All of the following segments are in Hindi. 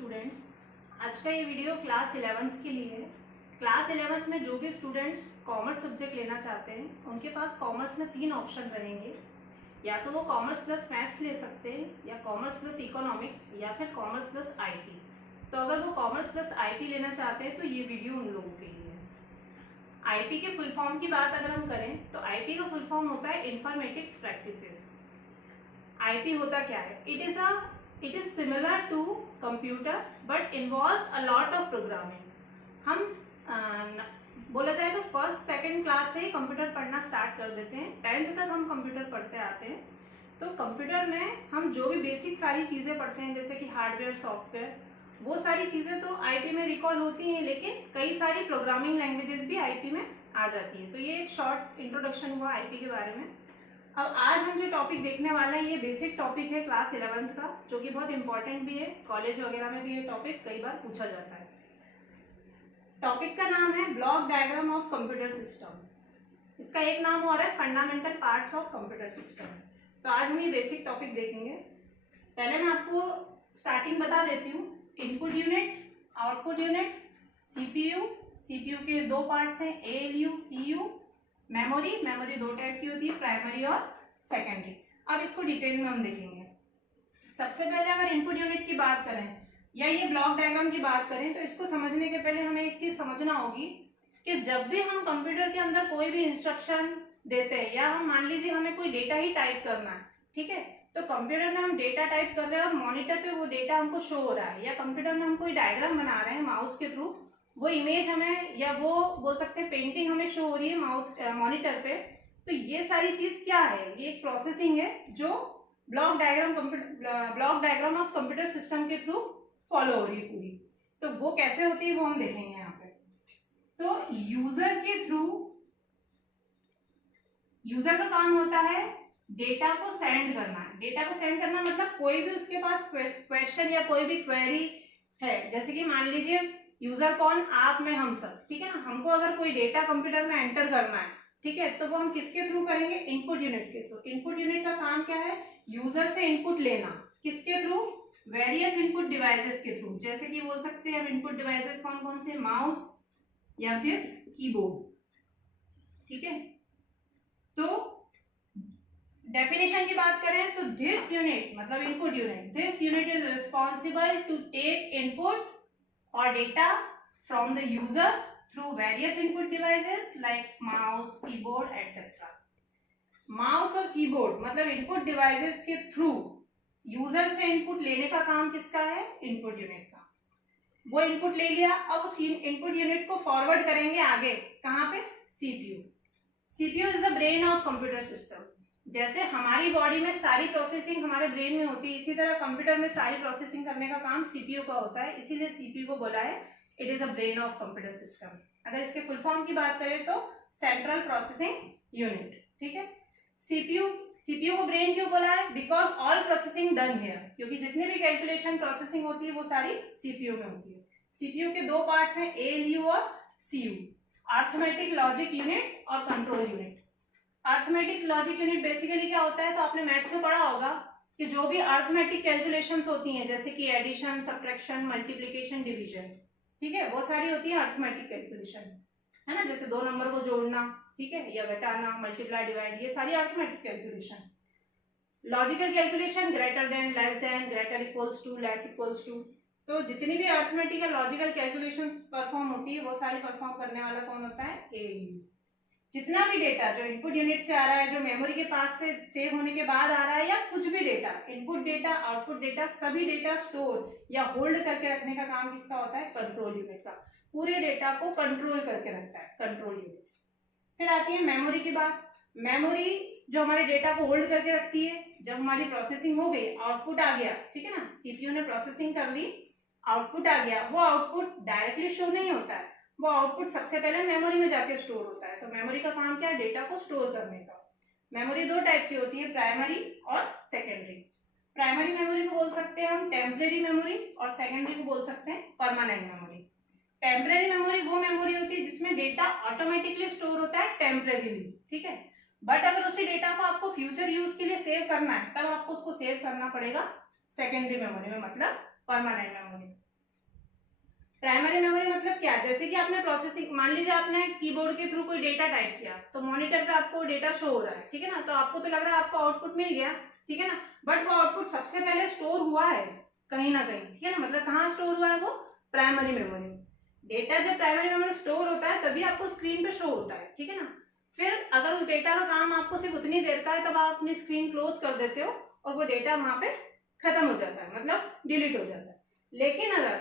स्टूडेंट्स, आज का ये वीडियो क्लास 11th के लिए है। क्लास 11th में जो भी स्टूडेंट्स कॉमर्स सब्जेक्ट लेना चाहते हैं उनके पास कॉमर्स में 3 ऑप्शन रहेंगे। या तो वो कॉमर्स प्लस मैथ्स ले सकते हैं, या कॉमर्स प्लस इकोनॉमिक्स, या फिर कॉमर्स प्लस आईटी। तो अगर वो कॉमर्स प्लस आईटी लेना चाहते हैं तो ये वीडियो उन लोगों के लिए है। आईपी के फुल फॉर्म की बात अगर हम करें तो आईपी का फुल फॉर्म होता है इन्फॉर्मेटिक्स प्रैक्टिसेस। आईपी होता क्या है? It is similar to computer but involves a lot of programming. हम बोला जाए तो फर्स्ट सेकंड क्लास से ही कंप्यूटर पढ़ना स्टार्ट कर देते हैं, 10th तक हम कंप्यूटर पढ़ते आते हैं। तो कंप्यूटर में हम जो भी बेसिक सारी चीज़ें पढ़ते हैं जैसे कि हार्डवेयर सॉफ्टवेयर, वो सारी चीज़ें तो आईपी में रिकॉल होती हैं, लेकिन कई सारी प्रोग्रामिंग लैंग्वेजेस भी आईपी में आ जाती है। तो ये एक शॉर्ट इंट्रोडक्शन हुआ आईपी के बारे में। अब आज हम जो टॉपिक देखने वाले हैं ये बेसिक टॉपिक है क्लास 11th का, जो कि बहुत इंपॉर्टेंट भी है। कॉलेज वगैरह में भी ये टॉपिक कई बार पूछा जाता है। टॉपिक का नाम है block diagram of computer system. इसका एक नाम और है fundamental parts of computer system. तो आज हम ये बेसिक टॉपिक देखेंगे। पहले मैं आपको स्टार्टिंग बता देती हूँ। Input unit, output unit, CPU. CPU के दो पार्ट्स हैं, एएलयू, सीयू। मेमोरी दो टाइप की होती है, प्राइमरी और सेकेंडरी। अब इसको डिटेल में हम देखेंगे। सबसे पहले अगर इनपुट यूनिट की बात करें या ये ब्लॉक डायग्राम की बात करें तो इसको समझने के पहले हमें एक चीज समझना होगी कि जब भी हम कंप्यूटर के अंदर कोई भी इंस्ट्रक्शन देते हैं, या हम मान लीजिए हमें कोई डेटा ही टाइप करना है, ठीक है, तो कंप्यूटर में हम डेटा टाइप कर रहे हैं और मॉनिटर पे वो डेटा हमको शो हो रहा है, या कंप्यूटर में हम कोई डायग्राम बना रहे हैं माउस के थ्रू, वो इमेज हमें, या वो बोल सकते हैं पेंटिंग हमें शो हो रही है माउस मॉनिटर पे। तो ये सारी चीज क्या है? ये एक प्रोसेसिंग है जो block diagram of computer system के थ्रू फॉलो हो रही है पूरी। तो वो कैसे होती है वो हम देखेंगे यहाँ पे। तो यूजर का काम होता है डेटा को सेंड करना। डेटा को सेंड करना मतलब कोई भी उसके पास क्वेश्चन या कोई भी क्वेरी है, जैसे कि मान लीजिए यूजर कौन? आप, मैं, हम सब, ठीक है ना। हमको अगर कोई डेटा कंप्यूटर में एंटर करना है, ठीक है, तो वो हम किसके थ्रू करेंगे? इनपुट यूनिट के थ्रू। इनपुट यूनिट का काम क्या है? यूजर से इनपुट लेना। किसके थ्रू? वेरियस इनपुट डिवाइसेस के थ्रू। जैसे कि बोल सकते हैं अब इनपुट डिवाइसेस कौन कौन से? माउस या फिर कीबोर्ड, ठीक है। तो डेफिनेशन की बात करें तो दिस यूनिट मतलब input unit, this unit is responsible to take input or data from the user through various input devices like mouse, keyboard, etc. Mouse और कीबोर्ड मतलब इनपुट डिवाइसेस के थ्रू यूजर से इनपुट लेने का काम किसका है? इनपुट यूनिट का। वो इनपुट ले लिया, अब उस इनपुट यूनिट को फॉरवर्ड करेंगे आगे, कहाँ पे? CPU. CPU is the brain of computer system. जैसे हमारी बॉडी में सारी प्रोसेसिंग हमारे ब्रेन में होती है, इसी तरह कंप्यूटर में सारी प्रोसेसिंग करने का काम सीपीयू का होता है। इसीलिए सीपीयू को बोला है it is a brain of computer system. अगर इसके फुल फॉर्म की बात करें तो सेंट्रल प्रोसेसिंग यूनिट, ठीक है। सीपीयू को ब्रेन क्यों बोला है? Because all processing done here, क्योंकि जितनी भी कैलकुलेशन प्रोसेसिंग होती है वो सारी सीपीयू में होती है। सीपीयू के दो पार्ट्स हैं, एएलयू और सीयू, अरिथमेटिक लॉजिक यूनिट और control unit. Arithmetic logic unit basically क्या होता है? तो आपने मैथ्स में पढ़ा होगा कि जो भी अरिथमेटिक कैलकुलेशंस होती हैं जैसे कि एडिशन, सब्ट्रैक्शन, मल्टीप्लिकेशन, डिवीजन, ठीक है, वो सारी होती है अरिथमेटिक कैलकुलेशन, है ना। जैसे दो नंबर को जोड़ना, ठीक है, या घटाना, मल्टीप्लाई, डिवाइड, ये सारी arithmetic calculation. Logical calculation greater than, less than, greater equals to, less equals to. तो जितनी भी अरिथमेटिक या लॉजिकल कैलकुलेशंस परफॉर्म होती है वो सारी परफॉर्म करने वाला कौन होता है? एएलयू। जितना भी डेटा जो इनपुट यूनिट से आ रहा है, जो मेमोरी के पास से सेव होने के बाद आ रहा है, या कुछ भी data, input data, output data, सभी डेटा स्टोर या होल्ड करके रखने का काम किसका होता है? कंट्रोल यूनिट का। पूरे डेटा को कंट्रोल करके रखता है कंट्रोल यूनिट। फिर आती है मेमोरी की बात। मेमोरी जो हमारे डेटा को होल्ड करके रखती है। जब हमारी प्रोसेसिंग हो गई, आउटपुट आ गया, ठीक है ना, सीपीयू ने प्रोसेसिंग कर ली, आउटपुट आ गया, वो आउटपुट डायरेक्टली शो नहीं होता है, वो आउटपुट सबसे पहले मेमोरी में जाके स्टोर होता है। तो मेमोरी का काम क्या है? डेटा को स्टोर करने का। मेमोरी दो टाइप की होती है, प्राइमरी और सेकेंडरी। प्राइमरी मेमोरी को बोल सकते हैं हम टेम्परेरी मेमोरी, और सेकेंडरी को बोल सकते हैं परमानेंट मेमोरी। टेम्परेरी मेमोरी वो मेमोरी होती है जिसमें डेटा ऑटोमेटिकली स्टोर होता है टेम्परेरीली, ठीक है। बट अगर उसी डेटा को आपको फ्यूचर यूज के लिए सेव करना है तब आपको उसको सेव करना पड़ेगा सेकेंडरी मेमोरी में, मतलब परमानेंट मेमोरी। प्राइमरी मेमोरी मतलब क्या, जैसे कि आपने प्रोसेसिंग, मान लीजिए आपने कीबोर्ड के थ्रू कोई डेटा टाइप किया तो मॉनिटर पे आपको डेटा शो हो रहा है, ठीक है ना, तो आपको तो लग रहा है आपको आउटपुट मिल गया, ठीक है ना, बट वो आउटपुट सबसे पहले स्टोर हुआ है कहीं ना कहीं, ठीक है ना, मतलब कहाँ स्टोर हुआ है वो, प्राइमरी मेमोरी। डेटा जब प्राइमरी मेमोरी स्टोर होता है तभी आपको स्क्रीन पे शो होता है, ठीक है ना। फिर अगर उस डेटा का काम आपको सिर्फ उतनी देर का है तब आप अपनी स्क्रीन क्लोज कर देते हो और वो डेटा वहां पे खत्म हो जाता है, मतलब डिलीट हो जाता है। लेकिन अगर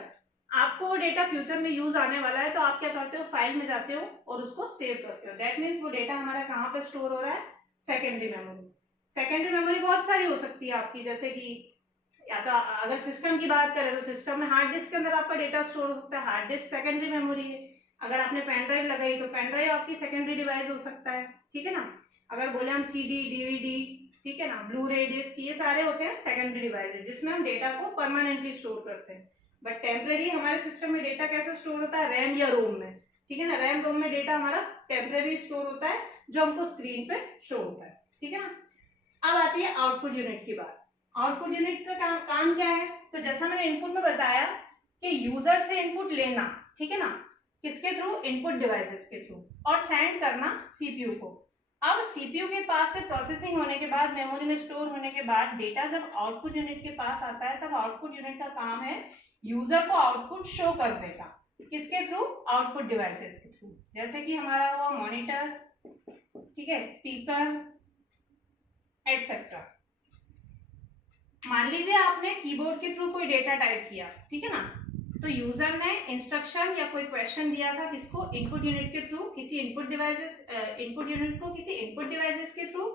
आपको वो डेटा फ्यूचर में यूज आने वाला है तो आप क्या करते हो, फाइल में जाते हो और उसको सेव करते हो। दैट मीन्स वो डेटा हमारा कहाँ पे स्टोर हो रहा है, सेकेंडरी मेमोरी। सेकेंडरी मेमोरी बहुत सारी हो सकती है आपकी, जैसे कि या तो अगर सिस्टम की बात करें तो सिस्टम में हार्ड डिस्क के अंदर आपका डेटा स्टोर हो सकता है, हार्ड डिस्क सेकेंडरी मेमोरी है। अगर आपने पेन ड्राइव लगाई तो पेन ड्राइव आपकी सेकेंडरी डिवाइस हो सकता है, ठीक है ना। अगर बोले हम सीडी, डीवीडी, ठीक है ना, ब्लू रे डिस्क, ये सारे होते हैं सेकेंडरी डिवाइसेज जिसमें हम डेटा को परमानेंटली स्टोर करते हैं। बट टेम्परेरी हमारे सिस्टम में डेटा कैसे स्टोर होता है, रैम या रोम में, ठीक है ना। रैम रोम में डेटा हमारा टेम्परेरी स्टोर होता है जो हमको स्क्रीन पे शो होता है, ठीक है ना। अब आती है आउटपुट यूनिट की बात। आउटपुट यूनिट का काम क्या है, तो जैसा मैंने इनपुट में बताया कि यूजर से इनपुट लेना, ठीक है ना, किसके थ्रू, इनपुट डिवाइसेस के थ्रू, और सेंड करना सीपीयू को। अब सीपीयू के पास से प्रोसेसिंग होने के बाद, मेमोरी में स्टोर होने के बाद डेटा जब आउटपुट यूनिट के पास आता है तब आउटपुट यूनिट का काम है यूजर को आउटपुट शो करने का, किसके थ्रू, आउटपुट डिवाइसेस के थ्रू, जैसे कि हमारा हुआ मॉनिटर, ठीक है, स्पीकर एटसेट्रा। मान लीजिए आपने कीबोर्ड के थ्रू कोई डेटा टाइप किया, ठीक है ना, तो यूजर ने इंस्ट्रक्शन या कोई क्वेश्चन दिया था किसको, इनपुट यूनिट के थ्रू, किसी इनपुट डिवाइसेस, इनपुट यूनिट को किसी इनपुट डिवाइसेस के थ्रू।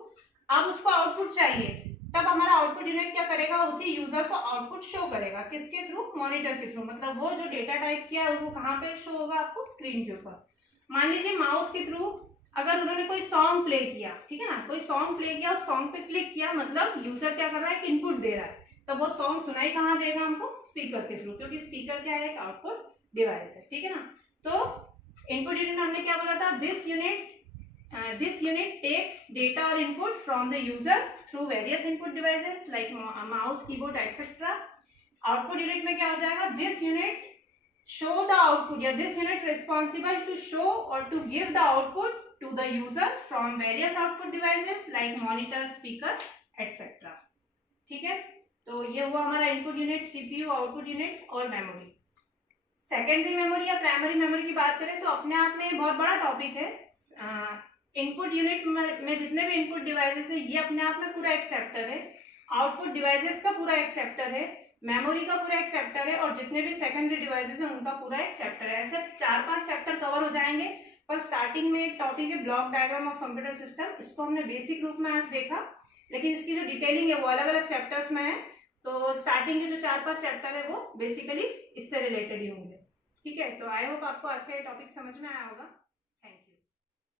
अब उसको आउटपुट चाहिए, तब हमारा आउटपुट यूनिट क्या करेगा, उसी यूजर को आउटपुट शो करेगा, किसके थ्रू, मॉनिटर के थ्रू। मतलब वो जो डेटा टाइप किया है वो कहाँ पे शो होगा आपको, स्क्रीन के ऊपर। मान लीजिए माउस के थ्रू अगर उन्होंने कोई सॉन्ग प्ले किया, ठीक है ना, कोई सॉन्ग प्ले किया, उस सॉन्ग पे क्लिक किया, मतलब यूजर क्या कर रहा है, इनपुट दे रहा है, तब वो सॉन्ग सुनाई कहाँ देगा हमको, स्पीकर के थ्रू, क्योंकि स्पीकर क्या है, एक आउटपुट डिवाइस है, ठीक है ना। तो इनपुट यूनिट हमने क्या बोला था, दिस यूनिट टेक्स डेटा और input from the user through various input devices like mouse, keyboard etcetera. Output unit में क्या हो जाएगा, this unit show the output, या this unit responsible to show or to give the output to the user from various output devices like monitor, speaker, etc. ठीक है, तो ये हुआ हमारा input unit, CPU, output unit और मेमोरी। सेकेंडरी मेमोरी या प्राइमरी मेमोरी की बात करें तो अपने आप में बहुत बड़ा टॉपिक है। इनपुट यूनिट में जितने भी इनपुट डिवाइसेस है ये अपने आप में पूरा एक चैप्टर है, आउटपुट डिवाइसेस का पूरा एक चैप्टर है, मेमोरी का पूरा एक चैप्टर है, और जितने भी सेकेंडरी डिवाइसेस हैं उनका पूरा एक चैप्टर है। ऐसे 4-5 चैप्टर कवर हो जाएंगे। पर स्टार्टिंग में एक टॉपिक है block diagram of computer system, इसको हमने बेसिक रूप में आज देखा, लेकिन इसकी जो डिटेलिंग है वो अलग अलग चैप्टर्स में है। तो स्टार्टिंग के जो 4-5 चैप्टर है वो बेसिकली इससे रिलेटेड ही होंगे, ठीक है। तो आई होप आपको आज का ये टॉपिक समझ में आया होगा।